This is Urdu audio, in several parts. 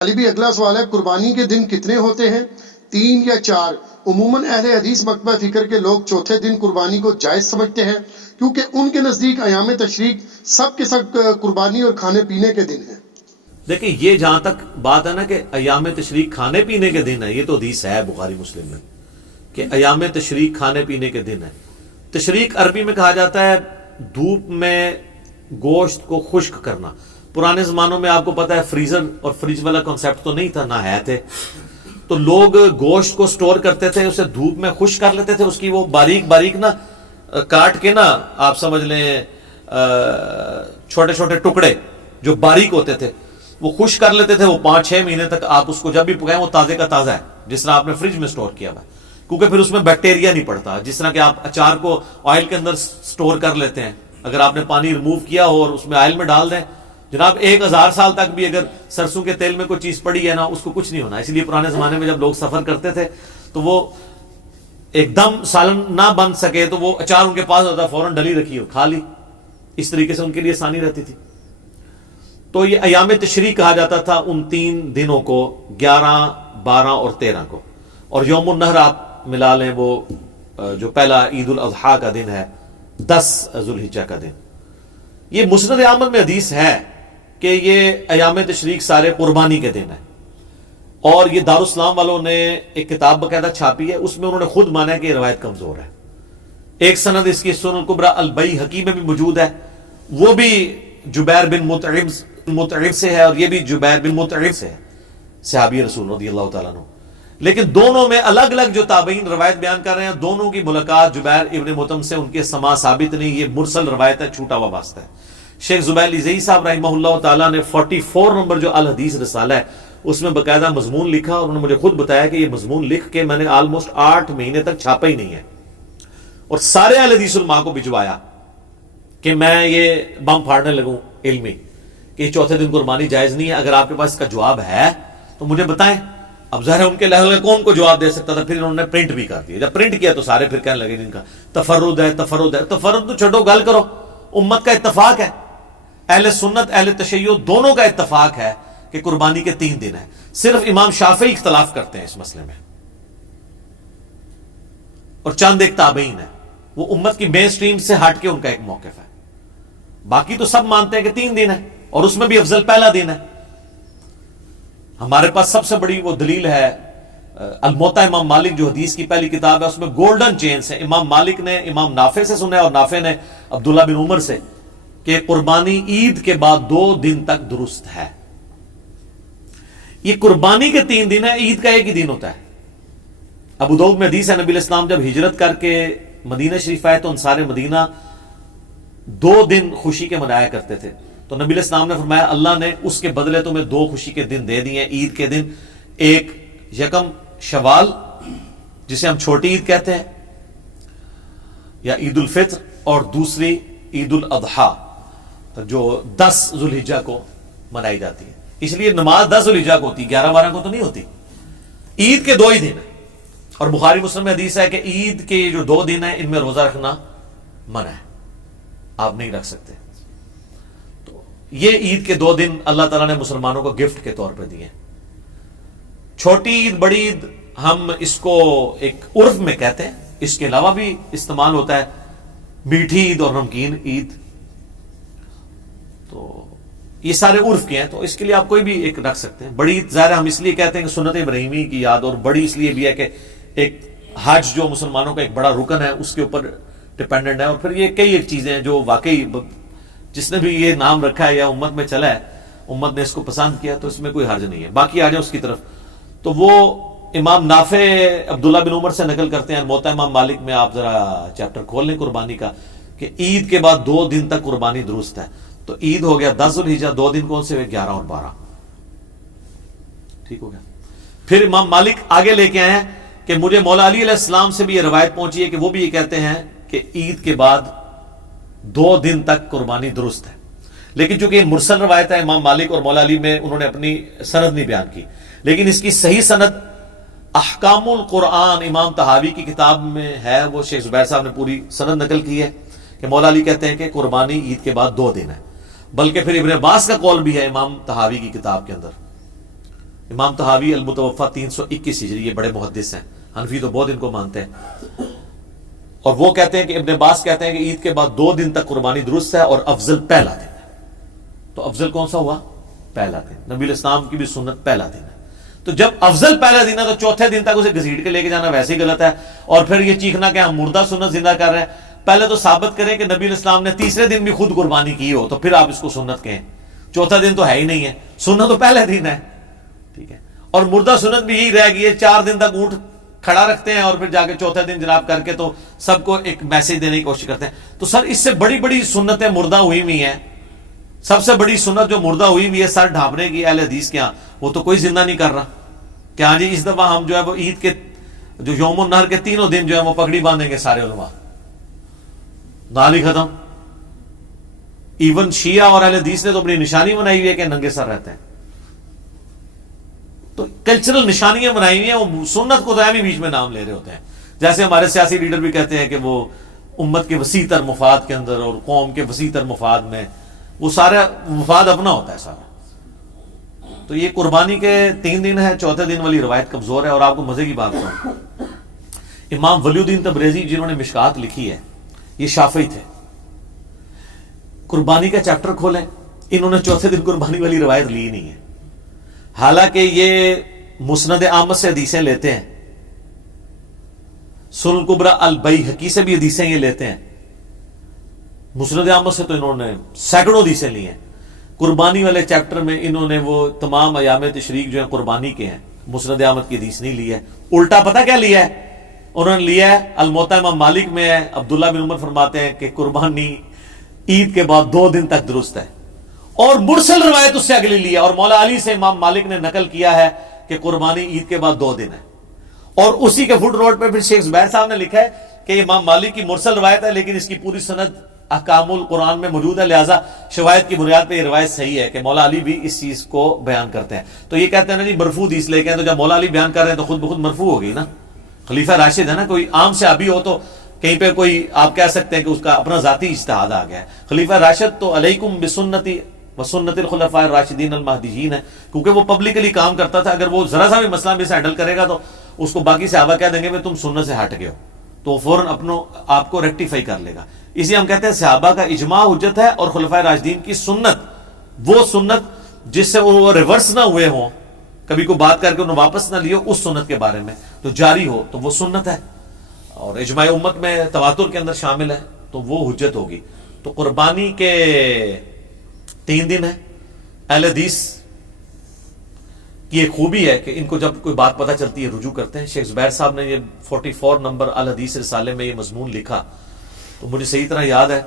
طالبی اگلا سوال ہے، قربانی کے دن کتنے ہوتے ہیں؟ 3 یا 4؟ عموماً اہل حدیث مکتبہ فکر کے لوگ چوتھے دن قربانی کو جائز سمجھتے ہیں، کیونکہ ان کے نزدیک ایام تشریق سب کے سب قربانی اور کھانے پینے کے دن ہیں۔ دیکھیں، یہ جہاں تک بات ہے نا کہ ایام تشریق کھانے پینے کے دن ہے، یہ تو حدیث ہے بخاری مسلم میں کہ ایام تشریق کھانے پینے کے دن ہے۔ تشریق عربی میں کہا جاتا ہے دھوپ میں گوشت کو خشک کرنا۔ پرانے زمانوں میں آپ کو پتا ہے فریزر اور فریج والا کنسیپٹ تو نہیں تھا، نہ ہے تھے، تو لوگ گوشت کو سٹور کرتے تھے، اسے دھوپ میں خشک کر لیتے تھے، اس کی وہ باریک باریک نا کاٹ کے نا آپ سمجھ لیں چھوٹے چھوٹے ٹکڑے جو باریک ہوتے تھے وہ خشک کر لیتے تھے۔ وہ 5-6 مہینے تک آپ اس کو جب بھی پکائیں وہ تازے کا تازہ ہے، جس طرح آپ نے فریج میں سٹور کیا ہوا ہے، کیونکہ پھر اس میں بیکٹیریا نہیں پڑتا۔ جس طرح کہ آپ اچار کو آئل کے اندر سٹور کر لیتے ہیں، اگر آپ نے پانی ریموو کیا ہو اور اس میں آئل میں ڈال دیں، جناب 1000 سال تک بھی اگر سرسوں کے تیل میں کوئی چیز پڑی ہے نا اس کو کچھ نہیں ہونا۔ اس لیے پرانے زمانے میں جب لوگ سفر کرتے تھے تو وہ ایک دم سالن نہ بن سکے تو وہ اچار ان کے پاس ہوتا، فوراً ڈلی رکھی اور کھا لی، اس طریقے سے ان کے لیے آسانی رہتی تھی۔ تو یہ ایام تشریق کہا جاتا تھا ان 3 دنوں کو، 11، 12 اور 13 کو۔ اور یوم النحر آپ ملا لیں، وہ جو پہلا عید الاضحیٰ کا دن ہے، 10 ذو الحجہ کا دن۔ یہ مسند احمد میں حدیث ہے کہ یہ ایام تشریق سارے قربانی کے دن ہیں، اور یہ دارالاسلام والوں نے ایک کتاب باقاعدہ چھاپی ہے، اس میں انہوں نے خود مانا ہے کہ یہ روایت کمزور ہے۔ ایک سند اس کی سنن الکبری البیہقی میں بھی موجود ہے، وہ بھی جبیر بن مطعم سے ہے، اور یہ بھی جبیر بن مطعم سے ہے، صحابی رسول رضی اللہ تعالیٰ عنہ۔ لیکن دونوں میں الگ الگ جو تابعین روایت بیان کر رہے ہیں، دونوں کی ملاقات جبیر ابن مطعم سے ان کے سماع ثابت نہیں، یہ مرسل روایت ہے، چھوٹا ہوا واسطہ ہے۔ شیخ زبیر زئی صاحب رحمہ اللہ تعالیٰ نے 44 نمبر جو الحدیث رسالہ ہے اس میں باقاعدہ مضمون لکھا، اور انہوں نے مجھے خود بتایا کہ یہ مضمون لکھ کے میں نے آلموسٹ 8 مہینے تک چھاپا ہی نہیں ہے، اور سارے اہل حدیث علماء کو بھجوایا کہ میں یہ بم پھاڑنے لگوں علمی کہ یہ چوتھے دن قربانی جائز نہیں ہے۔ اگر آپ کے پاس اس کا جواب ہے تو مجھے بتائیں۔ اب ظاہر ہے ان کے لیول کا کون کو جواب دے سکتا تھا، پھر انہوں نے پرنٹ بھی کر دیا۔ جب پرنٹ کیا تو سارے پھر کہنے لگے جن کا تفرد ہے تفرد ہے، تفرد تو چھوڑو، گل کرو، امت کا اتفاق ہے، اہل سنت اہل تشیع دونوں کا اتفاق ہے کہ قربانی کے 3 دن ہیں۔ صرف امام شافعی اختلاف کرتے ہیں اس مسئلے میں، اور چند ایک تابعین ہیں، وہ امت کی مین سٹریم سے ہٹ کے ان کا ایک موقف ہے۔ باقی تو سب مانتے ہیں کہ 3 دن ہے، اور اس میں بھی افضل پہلا دن ہے۔ ہمارے پاس سب سے بڑی وہ دلیل ہے الموطا امام مالک، جو حدیث کی پہلی کتاب ہے، اس میں گولڈن چینز ہے۔ امام مالک نے امام نافع سے سنا ہے، اور نافع نے عبداللہ بن عمر سے، کہ قربانی عید کے بعد 2 دن تک درست ہے۔ یہ قربانی کے 3 دن ہے، عید کا ایک ہی دن ہوتا ہے۔ ابو داؤد میں حدیث ہے، نبی علیہ السلام جب ہجرت کر کے مدینہ شریف آئے تو انصار مدینہ 2 دن خوشی کے منایا کرتے تھے، تو نبی علیہ السلام نے فرمایا اللہ نے اس کے بدلے تمہیں 2 خوشی کے دن دے دیے، عید کے دن، ایک 1 شوال جسے ہم چھوٹی عید کہتے ہیں یا عید الفطر، اور دوسری عید الاضحیٰ جو 10 ذو الحجہ کو منائی جاتی ہے۔ اس لیے نماز 10 ذو الحجہ کو ہوتی، 11-12 کو تو نہیں ہوتی۔ عید کے 2 ہی دن ہیں، اور بخاری مسلم میں حدیث ہے کہ عید کے جو 2 دن ہیں ان میں روزہ رکھنا منع ہے، آپ نہیں رکھ سکتے۔ تو یہ عید کے 2 دن اللہ تعالیٰ نے مسلمانوں کو گفٹ کے طور پہ دیے۔ چھوٹی عید بڑی عید ہم اس کو ایک عرف میں کہتے ہیں، اس کے علاوہ بھی استعمال ہوتا ہے میٹھی عید اور نمکین عید، تو یہ سارے عرف کے ہیں، تو اس کے لیے آپ کوئی بھی ایک رکھ سکتے ہیں۔ بڑی عید ظاہر ہم اس لیے کہتے ہیں کہ سنت ابراہیمی کی یاد، اور بڑی اس لیے بھی ہے کہ ایک حج جو مسلمانوں کا ایک بڑا رکن ہے اس کے اوپر ڈپینڈنٹ ہے، اور پھر یہ کئی ایک چیزیں ہیں جو واقعی جس نے بھی یہ نام رکھا ہے یا امت میں چلا ہے، امت نے اس کو پسند کیا، تو اس میں کوئی حرج نہیں ہے۔ باقی آ جائیں اس کی طرف، تو وہ امام نافع عبداللہ بن عمر سے نقل کرتے ہیں، موطا امام مالک میں آپ ذرا چیپٹر کھول لیں قربانی کا، کہ عید کے بعد 2 دن تک قربانی درست ہے۔ تو عید ہو گیا 10 ذو الحجہ، 2 دن کون سے ہوئے؟ 11 اور 12، ٹھیک ہو گیا۔ پھر امام مالک آگے لے کے آئے ہیں کہ مجھے مولا علی علیہ السلام سے بھی یہ روایت پہنچی ہے کہ وہ بھی یہ کہتے ہیں کہ عید کے بعد 2 دن تک قربانی درست ہے، لیکن چونکہ یہ مرسل روایت ہے، امام مالک اور مولا علی میں انہوں نے اپنی سند نہیں بیان کی، لیکن اس کی صحیح سند احکام القرآن امام طحاوی کی کتاب میں ہے، وہ شیخ زبیر صاحب نے پوری سند نقل کی ہے کہ مولا علی کہتے ہیں کہ قربانی عید کے بعد 2 دن ہے، بلکہ پھر ابن عباس کا قول بھی ہے امام طحاوی کی کتاب کے اندر امام طحاوی المتوفا 321 ہجری، یہ بڑے محدث ہیں، حنفی تو بہت ان کو مانتے ہیں، اور وہ کہتے ہیں کہ ابن عباس کہتے ہیں کہ عید کے بعد 2 دن تک قربانی درست ہے، اور افضل پہلا دن ہے۔ تو افضل کون سا ہوا؟ پہلا دن۔ نبی الاسلام کی بھی سنت پہلا دن ہے، تو جب افضل پہلا دن ہے تو چوتھے دن تک اسے گھسیٹ کے لے کے جانا ویسے ہی غلط ہے، اور پھر یہ چیخنا کہ ہم مردہ سنت زندہ کر رہے ہیں۔ پہلے تو ثابت کریں کہ نبی الاسلام نے تیسرے دن بھی خود قربانی کی ہو، تو پھر آپ اس کو سنت کہیں۔ چوتھا دن تو ہے ہی نہیں ہے، سنت تو پہلے دن ہے، ٹھیک ہے۔ اور مردہ سنت بھی یہی رہ گئی ہے، 4 دن تک اونٹ کھڑا رکھتے ہیں اور پھر جا کے چوتھے دن جناب کر کے تو سب کو ایک میسج دینے کی کوشش کرتے ہیں۔ تو سر اس سے بڑی بڑی سنتیں مردہ ہوئی ہوئی ہیں، سب سے بڑی سنت جو مردہ ہوئی ہوئی ہے سر ڈھانپنے کی اہل حدیث کے ہاں، وہ تو کوئی زندہ نہیں کر رہا کہ ہاں جی اس دفعہ ہم جو ہے وہ عید کے جو یوم النہر کے 3 دن جو ہے وہ پگڑی باندھیں گے سارے علماء، نال ہی ختم۔ ایون شیعہ اور اہل حدیث نے تو اپنی نشانی بنائی ہوئی ہے کہ ننگے سر رہتے ہیں، تو کلچرل نشانیاں بنائی ہوئی ہیں، وہ سنت کو تو بھی بیچ میں نام لے رہے ہوتے ہیں۔ جیسے ہمارے سیاسی لیڈر بھی کہتے ہیں کہ وہ امت کے وسیع تر مفاد کے اندر اور قوم کے وسیع تر مفاد میں، وہ سارا مفاد اپنا ہوتا ہے سارا۔ تو یہ قربانی کے 3 دن ہے، چوتھے دن والی روایت کمزور ہے۔ اور آپ کو مزے کی بات کروں، امام ولی الدین تبریزی جنہوں نے مشکات لکھی ہے، یہ شافعی تھے۔ قربانی کا چیپٹر کھولیں، انہوں نے چوتھے دن قربانی والی روایت لی نہیں ہے، حالانکہ یہ مسند احمد سے حدیثیں لیتے ہیں، سنن الکبری البیہقی سے بھی حدیثیں یہ لیتے ہیں، مسند احمد سے تو انہوں نے سینکڑوں حدیثیں لی ہیں۔ قربانی والے چیپٹر میں انہوں نے وہ تمام ایام تشریق جو ہیں قربانی کے ہیں، مسند احمد کی حدیث نہیں لی ہے، الٹا پتہ کیا لیا ہے انہوں نے؟ لیا ہے الموطا امام مالک میں ہے، عبداللہ بن عمر فرماتے ہیں کہ قربانی عید کے بعد 2 دن تک درست ہے، اور مرسل روایت اس سے اگلی لی ہے، اور مولا علی سے امام مالک نے نقل کیا ہے کہ قربانی عید کے بعد 2 دن ہے۔ اور اسی کے فٹ نوٹ پہ پھر شیخ زبیر صاحب نے لکھا ہے کہ امام مالک کی مرسل روایت ہے، لیکن اس کی پوری سند احکام القرآن میں موجود ہے، لہٰذا شواہد کی بنیاد پہ یہ روایت صحیح ہے کہ مولا علی بھی اس چیز کو بیان کرتے ہیں۔ تو یہ کہتے ہیں نا جی مرفوع حدیث لے کے، تو جب مولا علی بیان کر رہے ہیں تو خود بخود مرفوع ہو گئی نا، خلیفہ راشد ہے نا، کوئی عام صحابی ہو تو کہیں پہ کوئی آپ کہہ سکتے ہیں کہ اس کا اپنا ذاتی اجتہاد آ گیا ہے۔ خلیفہ راشد تو علیکم بسنتی وسنت الخلفاء الراشدین المہدیین ہے، کیونکہ وہ پبلکلی کام کرتا تھا، اگر وہ ذرا سا بھی مسئلہ بھی سے ہینڈل کرے گا تو اس کو باقی صحابہ کہہ دیں گے کہ تم سنت سے ہٹ گئے ہو، تو وہ فوراً آپ کو ریکٹیفائی کر لے گا۔ اس لیے ہم کہتے ہیں صحابہ کا اجماع حجت ہے، اور خلفاء راشدین کی سنت، وہ سنت جس سے وہ ریورس نہ ہوئے ہوں، کبھی کوئی بات کر کے انہوں واپس نہ لیو اس سنت کے بارے میں، تو جاری ہو تو وہ سنت ہے، اور اجماع امت میں تواتر کے اندر شامل ہے تو وہ حجت ہوگی۔ تو قربانی کے 3 دن ہے۔ اہل حدیث کی ایک خوبی ہے کہ ان کو جب کوئی بات پتہ چلتی ہے رجوع کرتے ہیں۔ شیخ زبیر صاحب نے یہ 44 نمبر الحدیث رسالے میں یہ مضمون لکھا، تو مجھے صحیح طرح یاد ہے،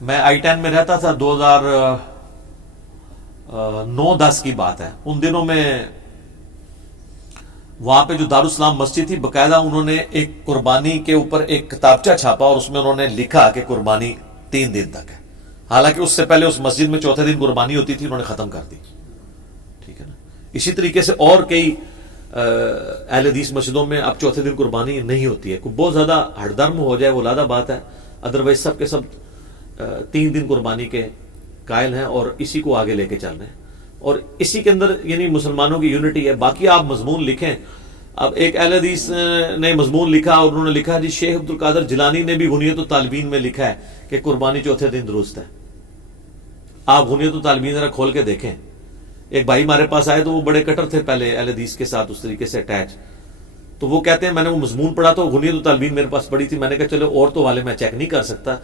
میں I-10 میں رہتا تھا، 2009-10 کی بات ہے۔ ان دنوں میں وہاں پہ جو دارالاسلام مسجد تھی، باقاعدہ انہوں نے ایک قربانی کے اوپر ایک کتابچہ چھاپا، اور اس میں انہوں نے لکھا کہ قربانی 3 دن تک ہے، حالانکہ اس سے پہلے اس مسجد میں چوتھے دن قربانی ہوتی تھی، انہوں نے ختم کر دی، ٹھیک ہے نا۔ اسی طریقے سے اور کئی اہل حدیث مسجدوں میں اب چوتھے دن قربانی نہیں ہوتی ہے، کوئی بہت زیادہ ہٹ درم ہو جائے وہ علیحدہ بات ہے، ادروائز سب کے سب 3 دن قربانی کے قائل ہیں اور اسی کو آگے لے کے چل رہے ہیں، اور اسی کے اندر یعنی مسلمانوں کی یونٹی ہے۔ باقی آپ مضمون لکھیں، اب ایک اہل حدیث نے مضمون لکھا اور انہوں نے لکھا جی شیخ عبد القادر جیلانی نے بھی غنیۃ الطالبین میں لکھا ہے کہ قربانی چوتھے دن درست ہے۔ آپ غنیۃ الطالبین ذرا کھول کے دیکھیں، ایک بھائی ہمارے پاس آئے تو وہ بڑے کٹر تھے پہلے اہل حدیث کے ساتھ اس طریقے سے اٹیچ، تو وہ کہتے ہیں میں نے وہ مضمون پڑھا تو غنیۃ الطالبین میرے پاس پڑھی تھی، میں نے کہا چلو اور تو والے میں چیک نہیں کر سکتا،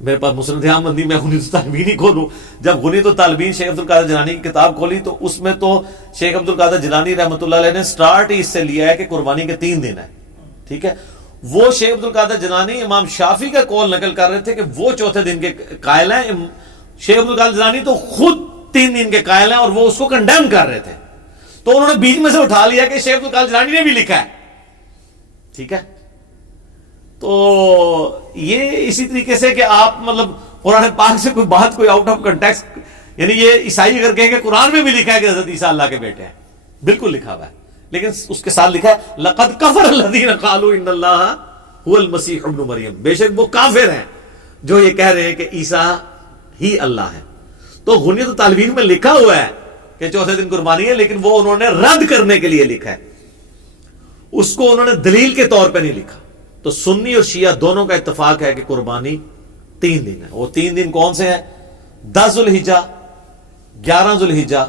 میرے پاس مسند احمد نہیں، میں غنیۃ الطالبین ہی کھولوں۔ جب غنیۃ الطالبین شیخ عبد القادر جیلانی کی کتاب کھولی تو اس میں تو شیخ عبد القادر جیلانی رحمۃ اللہ علیہ نے سٹارٹ ہی اس سے لیا ہے کہ قربانی کے 3 دن ہے، ٹھیک ہے۔ وہ شیخ عبد القادر جیلانی امام شافعی کا قول نقل کر رہے تھے کہ وہ چوتھے دن کے قائل ہیں، شیخ عبد القادر جیلانی تو خود 3 دن کے قائل ہیں اور وہ اس کو کنڈیم کر رہے تھے، تو انہوں نے بیچ میں سے اٹھا لیا کہ شیخ عبد القادر جیلانی نے بھی لکھا ہے، ٹھیک ہے۔ تو یہ اسی طریقے سے کہ آپ مطلب قرآن پاک سے کوئی بات کوئی آؤٹ آف کنٹیکسٹ، یعنی یہ عیسائی اگر کہیں کہ قرآن میں بھی لکھا ہے کہ حضرت عیسیٰ اللہ کے بیٹے ہیں، بالکل لکھا ہوا ہے، لیکن اس کے ساتھ لکھا ہے لقد کفر الذین قالوا ان اللہ هو المسیح ابن مریم، بے شک وہ کافر ہیں جو یہ کہہ رہے ہیں کہ عیسیٰ ہی اللہ ہے۔ تو غنیۃ الطالبین میں لکھا ہوا ہے کہ چوتھے دن قربانی ہے، لیکن وہ انہوں نے رد کرنے کے لیے لکھا ہے، اس کو انہوں نے دلیل کے طور پہ نہیں لکھا. تو سنی اور شیعہ دونوں کا اتفاق ہے کہ قربانی 3 دن ہے. وہ 3 دن کون سے ہیں؟ 10 ذوالحجہ، 11 ذوالحجہ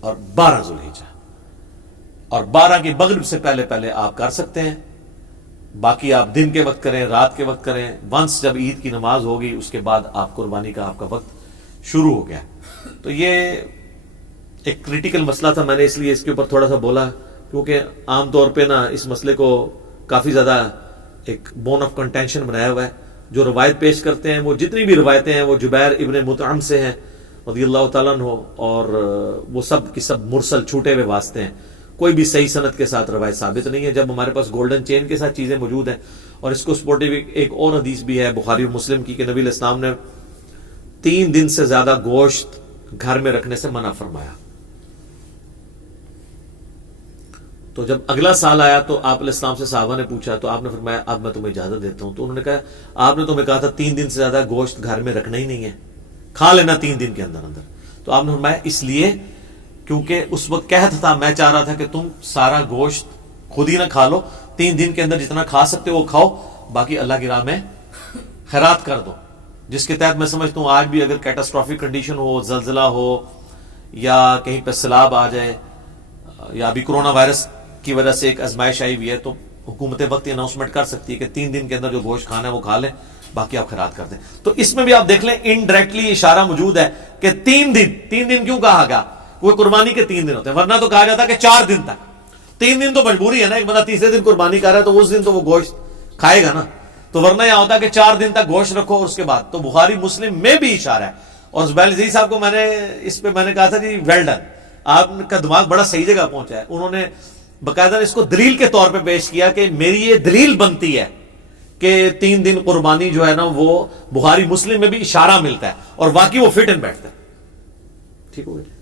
اور 12 ذوالحجہ. اور 12 کی مغرب سے پہلے پہلے آپ کر سکتے ہیں، باقی آپ دن کے وقت کریں، رات کے وقت کریں. ونس جب عید کی نماز ہوگی اس کے بعد آپ قربانی کا آپ کا وقت شروع ہو گیا. تو یہ ایک کریٹیکل مسئلہ تھا، میں نے اس لیے اس کے اوپر تھوڑا سا بولا، کیونکہ عام طور پہ نا اس مسئلے کو کافی زیادہ ایک بون آف کنٹینشن بنایا ہوا ہے. جو روایت پیش کرتے ہیں، وہ جتنی بھی روایتیں ہیں وہ جبیر ابن مطعم سے ہیں رضی اللہ تعالیٰ عنہ، اور وہ سب کی سب مرسل چھوٹے ہوئے واسطے ہیں، کوئی بھی صحیح سند کے ساتھ روایت ثابت نہیں ہے. جب ہمارے پاس گولڈن چین کے ساتھ چیزیں موجود ہیں، اور اس کو سپورٹیو ایک اور حدیث بھی ہے بخاری و مسلم کی کہ نبی علیہ السلام نے 3 دن سے زیادہ گوشت گھر میں رکھنے سے منع فرمایا. تو جب اگلا سال آیا تو آپ علیہ السلام سے صحابہ نے پوچھا، تو آپ نے فرمایا اب میں تمہیں اجازت دیتا ہوں. تو انہوں نے کہا آپ نے تمہیں کہا تھا 3 دن سے زیادہ گوشت گھر میں رکھنا ہی نہیں ہے، کھا لینا 3 دن کے اندر اندر. تو آپ نے فرمایا اس لیے کیونکہ اس وقت قحط تھا، میں چاہ رہا تھا کہ تم سارا گوشت خود ہی نہ کھا لو، 3 دن کے اندر جتنا کھا سکتے ہو وہ کھاؤ، باقی اللہ کی راہ میں خیرات کر دو. جس کے تحت میں سمجھتا ہوں آج بھی اگر کیٹاسٹرافک کنڈیشن ہو، زلزلہ ہو، یا کہیں پہ سیلاب آ جائے، یا ابھی کرونا وائرس کی وجہ سے ایک آزمائش آئی ہوئی ہے، تو حکومت وقت اناؤنسمنٹ کر سکتی ہے کہ 3 دن کے اندر جو گوشت کھانا ہے وہ کھا لیں، باقی آپ خیرات کر دیں. تو اس میں بھی آپ دیکھ لیں انڈائریکٹلی اشارہ موجود ہے کہ 3 دن کیوں کہا گیا؟ وہ قربانی کے 3 دن ہوتے ہیں، ورنہ تو کہا جاتا کہ 4 دن تک. 3 دن تو مجبوری ہے نا، ایک بندہ تیسرے دن قربانی کر رہا ہے تو اس دن تو وہ گوشت کھائے گا نا. تو ورنہ یہ ہوتا ہے کہ 4 دن تک گوشت رکھو اور اس کے بعد. تو بخاری مسلم میں بھی اشارہ ہے. اور زبیر عزیز صاحب کو میں نے کہا تھا جی ویل ڈن، آپ کا دماغ بڑا صحیح جگہ پہنچا ہے. انہوں نے باقاعدہ اس کو دلیل کے طور پہ پیش کیا کہ میری یہ دلیل بنتی ہے کہ 3 دن قربانی جو ہے نا وہ بخاری مسلم میں بھی اشارہ ملتا ہے، اور واقعی وہ فٹ ان بیٹھتا ہے. ٹھیک ہو گیا.